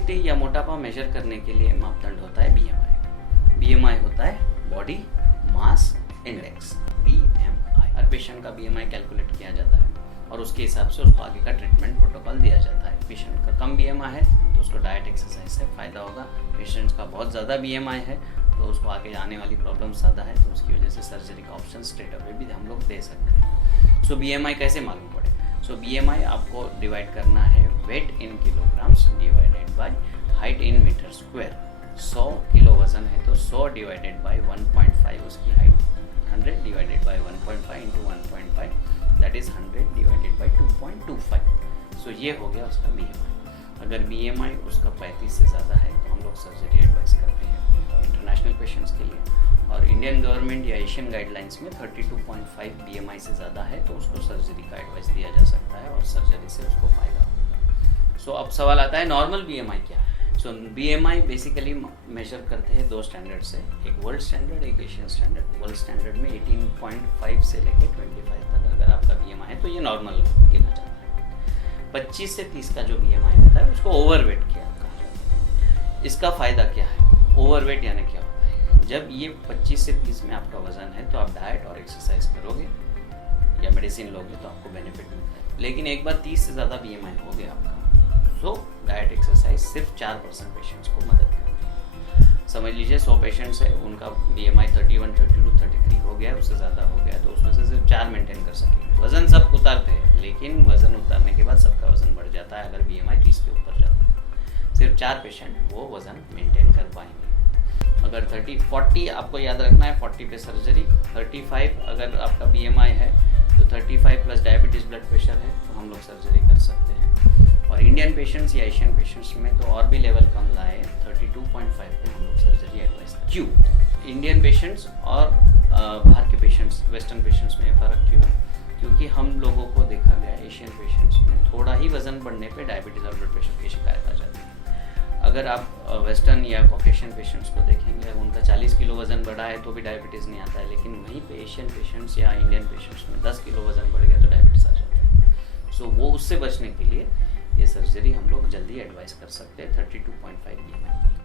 Obesity या मोटापा major करने के लिए मापदंड होता है बीएमआई। बीएमआई होता है बॉडी मास इंडेक्स, बीएमआई। हर पेशेंट का बीएमआई कैलकुलेट किया जाता है और उसके हिसाब से उसको आगे का ट्रीटमेंट प्रोटोकॉल दिया जाता है। पेशेंट का कम बीएमआई है तो उसको डाइट एक्सरसाइज से फ़ायदा होगा। पेशेंट का बहुत ज़्यादा बीएमआई है तो उसको आगे आने वाली प्रॉब्लम ज़्यादा है, तो उसकी वजह से सर्जरी का ऑप्शन स्ट्रेट अवे भी हम लोग दे सकते हैं। सो बीएमआई कैसे मालूम पड़े? सो बीएमआई आपको डिवाइड करना है weight in kilograms divided by height in metre square. 100 kilo वजन है तो 100 डिवाइडेड बाय 1.5 उसकी height, 100 divided by 1.5 into 1.5 that is 100 divided by 2.25। So ये हो गया उसका बीएमआई। अगर बीएमआई उसका 35 से ज़्यादा है तो हम लोग सर्जरी एडवाइस करते हैं इंटरनेशनल पेशेंट्स के लिए। और इंडियन गवर्नमेंट या एशियन गाइडलाइंस में 32.5 बीएमआई से ज़्यादा है तो उसको सर्जरी का एडवाइस दिया जा सकता है और सर्जरी से उसको फ़ायदा होगा। सो अब सवाल आता है नॉर्मल बीएमआई क्या है? सो बीएमआई बेसिकली मेजर करते हैं दो स्टैंडर्ड से, एक वर्ल्ड स्टैंडर्ड, एक एशियन स्टैंडर्ड। वर्ल्ड स्टैंडर्ड में 18.5 से लेकर 25 तक अगर आपका बीएमआई है तो ये नॉर्मल गिना जाता है। 25 से 30 का जो बीएमआई होता है उसको ओवरवेट कहा जाता है। इसका फ़ायदा क्या है? ओवरवेट यानी क्या होता है? जब ये 25 से 30 में आपका वजन है तो आप डाइट और एक्सरसाइज करोगे या मेडिसिन लोगे तो आपको बेनिफिट मिलता है। लेकिन एक बार 30 से ज़्यादा बीएमआई हो गया आपका, तो डाइट एक्सरसाइज सिर्फ 4% पेशेंट्स को मदद करती है। समझ लीजिए 100 पेशेंट्स है, उनका बीएमआई 31, 32, 33 हो गया, उससे ज़्यादा हो गया, तो उसमें से सिर्फ 4 मेंटेन कर सकेंगे। वज़न सब उतारते हैं लेकिन वज़न उतारने के बाद सबका वज़न बढ़ जाता है अगर बीएमआई 30 के ऊपर जाता है। सिर्फ 4 पेशेंट वो वज़न मेंटेन कर पाएंगे। अगर 30-40 आपको याद रखना है, 40 पे सर्जरी। 35 अगर आपका बीएमआई है तो 35 प्लस डायबिटीज़ ब्लड प्रेशर है तो हम लोग सर्जरी कर सकते हैं। और इंडियन पेशेंट्स या एशियन पेशेंट्स में तो और भी लेवल कम लाए, 32.5 पे हम लोग सर्जरी एडवाइस करें। क्यों इंडियन पेशेंट्स और बाहर के पेशेंट्स, वेस्टर्न पेशेंट्स में फ़र्क क्यों है? क्योंकि हम लोगों को देखा गया एशियन पेशेंट्स में थोड़ा ही वज़न बढ़ने पे डायबिटीज़ और ब्लड प्रेशर की शिकायत आ जाती है। अगर आप वेस्टर्न या कॉकेशियन पेशेंट्स को देखेंगे, उनका 40 किलो वज़न बढ़ा है तो भी डायबिटीज़ नहीं आता है, लेकिन वहीं पे एशियन पेशेंट्स या इंडियन पेशेंट्स में 10 किलो वज़न बढ़ गया तो डायबिटीज़ आ जाता है। सो वो उससे बचने के लिए ये सर्जरी हम लोग जल्दी एडवाइस कर सकते हैं 32.5 बीएमआई।